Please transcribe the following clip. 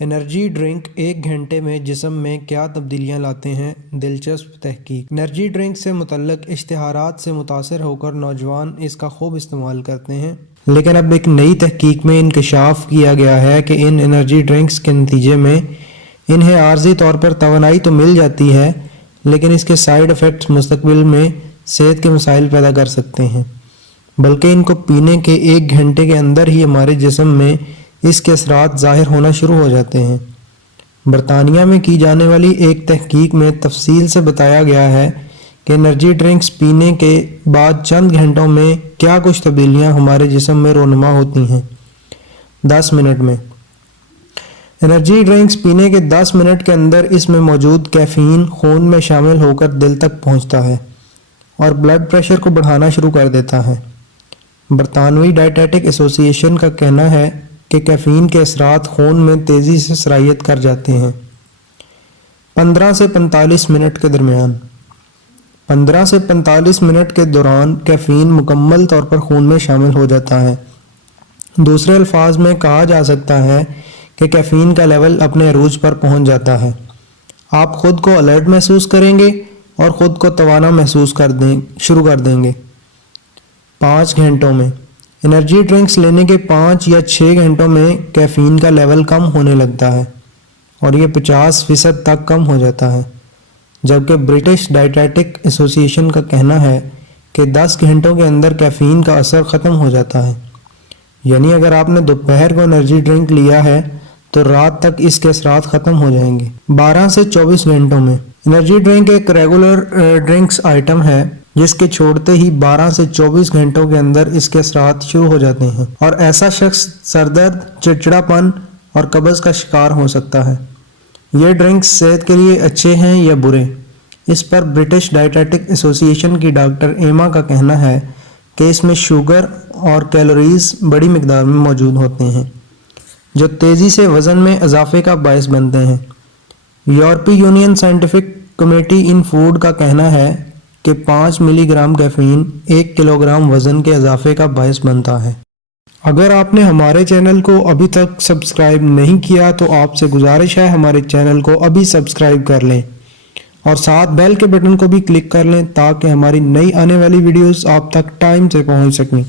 Energy drink ایک گھنٹے میں جسم میں کیا تبدیلیاں لاتے ہیں؟ دلچسپ تحقیق۔ انرجی ڈرنک سے متعلق اشتہارات سے متاثر ہو کر نوجوان اس کا خوب استعمال کرتے ہیں، لیکن اب ایک نئی تحقیق میں انکشاف کیا گیا ہے کہ ان انرجی ڈرنکس کے نتیجے میں انہیں عارضی طور پر توانائی تو مل جاتی ہے، لیکن اس کے سائیڈ ایفیکٹس مستقبل میں صحت کے مسائل پیدا کر سکتے ہیں، بلکہ ان کو پینے کے ایک گھنٹے کے اندر ہی ہمارے جسم میں اس کے اثرات ظاہر ہونا شروع ہو جاتے ہیں۔ برطانیہ میں کی جانے والی ایک تحقیق میں تفصیل سے بتایا گیا ہے کہ انرجی ڈرنکس پینے کے بعد چند گھنٹوں میں کیا کچھ تبدیلیاں ہمارے جسم میں رونما ہوتی ہیں۔ 10 منٹ میں انرجی ڈرنکس پینے کے 10 منٹ کے اندر اس میں موجود کیفین خون میں شامل ہو کر دل تک پہنچتا ہے اور بلڈ پریشر کو بڑھانا شروع کر دیتا ہے۔ برطانوی ڈائٹیٹک ایسوسی ایشن کا کہنا ہے کہ کیفین کے اثرات خون میں تیزی سے سرایت کر جاتے ہیں۔ 15 سے 45 منٹ کے درمیان 15 سے 45 منٹ کے دوران کیفین مکمل طور پر خون میں شامل ہو جاتا ہے۔ دوسرے الفاظ میں کہا جا سکتا ہے کہ کیفین کا لیول اپنے عروج پر پہنچ جاتا ہے۔ آپ خود کو الرٹ محسوس کریں گے اور خود کو توانا محسوس شروع کر دیں گے۔ 5 گھنٹوں میں انرجی ڈرنکس لینے کے 5 یا 6 گھنٹوں میں کیفین کا لیول کم ہونے لگتا ہے اور یہ 50% تک کم ہو جاتا ہے، جبکہ برٹش ڈائٹیٹک ایسوسی ایشن کا کہنا ہے کہ 10 گھنٹوں کے اندر کیفین کا اثر ختم ہو جاتا ہے۔ یعنی اگر آپ نے دوپہر کو انرجی ڈرنک لیا ہے تو رات تک اس کے اثرات ختم ہو جائیں گے۔ 12 سے 24 گھنٹوں میں انرجی ڈرنک ایک ریگولر ڈرنکس آئٹم ہے جس کے چھوڑتے ہی 12 سے 24 گھنٹوں کے اندر اس کے اثرات شروع ہو جاتے ہیں اور ایسا شخص سردرد، چڑچڑاپن اور قبض کا شکار ہو سکتا ہے۔ یہ ڈرنکس صحت کے لیے اچھے ہیں یا برے؟ اس پر برٹش ڈائٹیٹک ایسوسی ایشن کی ڈاکٹر ایما کا کہنا ہے کہ اس میں شوگر اور کیلوریز بڑی مقدار میں موجود ہوتے ہیں جو تیزی سے وزن میں اضافے کا باعث بنتے ہیں۔ یورپی union scientific committee in food کا کہنا ہے کہ 5 ملی گرام کیفین 1 کلو گرام وزن کے اضافے کا باعث بنتا ہے۔ اگر آپ نے ہمارے چینل کو ابھی تک سبسکرائب نہیں کیا تو آپ سے گزارش ہے ہمارے چینل کو ابھی سبسکرائب کر لیں اور ساتھ بیل کے بٹن کو بھی کلک کر لیں تاکہ ہماری نئی آنے والی ویڈیوز آپ تک ٹائم سے پہنچ سکیں۔